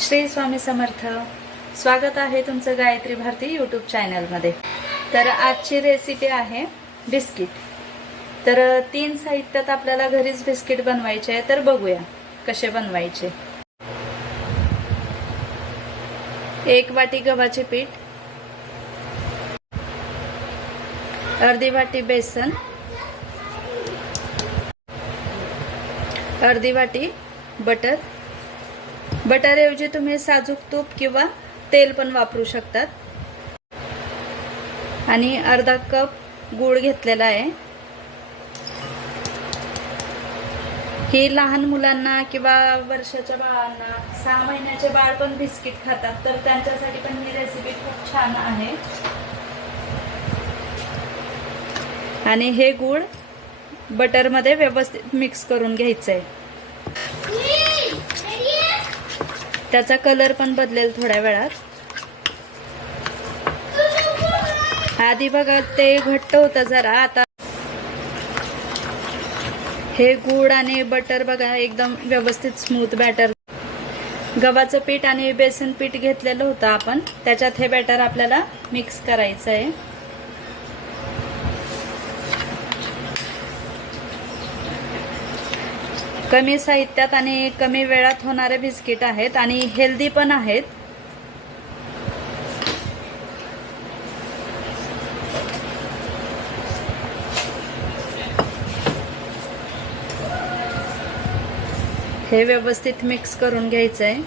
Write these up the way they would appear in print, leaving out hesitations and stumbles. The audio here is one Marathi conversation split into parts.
श्री स्वामी समर्थ। स्वागत आहे तुमचं गायत्री भारती यूट्यूब चॅनलमध्ये। तर आजची रेसिपी आहे बिस्किट। तर 3 साहित्यात आपल्याला घरीच बिस्किट बनवायचे आहे, तर बघूया कसे बनवायचे। 1 वाटी गव्हाचे पीठ, अर्धी वाटी बेसन, अर्धी वाटी बटर। बटर ऐवजी तुम्ही साजूक तूप किंवा तेल पण वापरू शकतात। आणि अर्धा कप गूळ घेतलेला आहे। ही लहान मुलांना किंवा वर्षाच्या बाळांना, 6 महिन्याचे बाळ पण बिस्किट खातात, तर त्यांच्यासाठी पण ही रेसिपी खूप छान आहे। आणि हे गूळ बटर मध्ये व्यवस्थित मिक्स करून घ्यायचं आहे। त्याचा कलर पण बदलेल थोड्या वेळात। आधी बघा ते घट्ट होतं जरा, आता हे गूळ आणि बटर बघा एकदम व्यवस्थित स्मूथ बॅटर। गव्हाचं पीठ आणि बेसन पीठ घेतलेलं होतं आपण, त्याच्यात हे बॅटर आपल्याला मिक्स करायचं आहे। कमी साहित्यात आणि कमी वेळात होणारे बिस्किट आहेत आणि हेल्दी पण आहेत। हे व्यवस्थित मिक्स करून घ्यायचं आहे।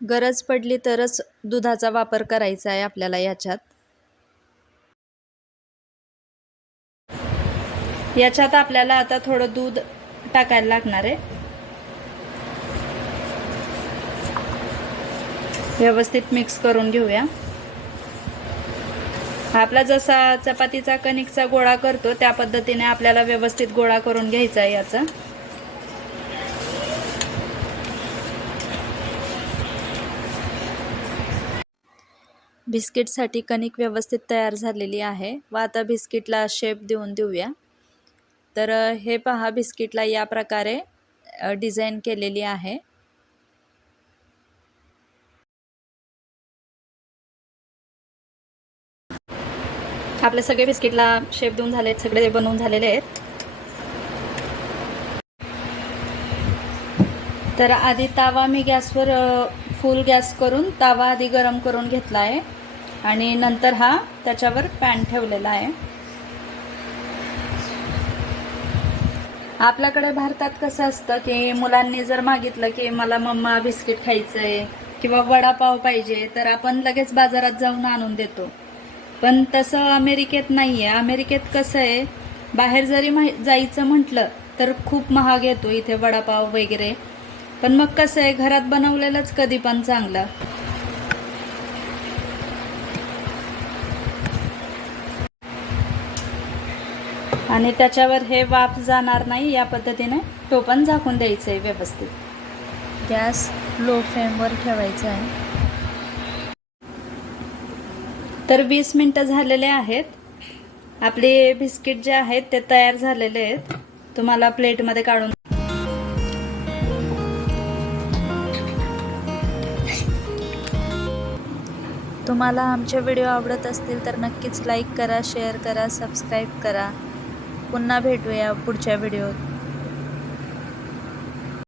गरज पडली तरच दुधाचा वापर करायचा आहे आपल्याला याच्यात। याच्यात आपल्याला आता थोडं दूध टाकायला लागणार आहे। व्यवस्थित मिक्स करून घेऊया। आपला जसा चपातीचा कणिकचा गोळा करतो त्या पद्धतीने आपल्याला व्यवस्थित गोळा करून घ्यायचा आहे याचा। बिस्किटसाठी कणिक व्यवस्थित तयार झालेली आहे व आता बिस्किटला शेप देऊया। तर हे पहा, बिस्किटला या प्रकारे डिझाइन केलेली आहे। आपले सगळे बिस्किटला शेप देऊन झालेत, सगळे बनवून झालेले आहेत। तर आधी तावा मी गॅसवर फुल गॅस करून तावा आधी गरम करून घेतला आहे आणि नंतर हा त्याच्यावर पॅन ठेवलेला आहे। आपल्याकडे भारतात कसं असतं की मुलांनी जर मागितलं की मला मम्मा बिस्किट खायचंय किंवा वडापाव पाहिजे, तर आपण लगेच बाजारात जाऊन आणून देतो। पण तसं अमेरिकेत नाहीये। अमेरिकेत कसं आहे, बाहेर जरी जायचं म्हटलं तर खूप महाग येतो इथे वडापाव वगैरे। पण मग कसं आहे, घरात बनवलेलंच कधी पण चांगलं। आणि त्याच्यावर हे वाफ जाणार नाही या पद्धतीने टोपण झाकून द्यायचं आहे व्यवस्थित। गॅस लो फ्लेमवर ठेवायचा आहे। तर 20 मिनिटं झालेले आहेत। आपले बिस्किट जे आहेत ते तयार झालेले आहेत। तुम्हाला प्लेटमध्ये काढून तुम्हाला आमचे व्हिडिओ आवडत असतील तर नक्कीच लाईक करा, शेअर करा, सबस्क्राईब करा। पुन्हा भेटूया पुढच्या व्हिडिओत।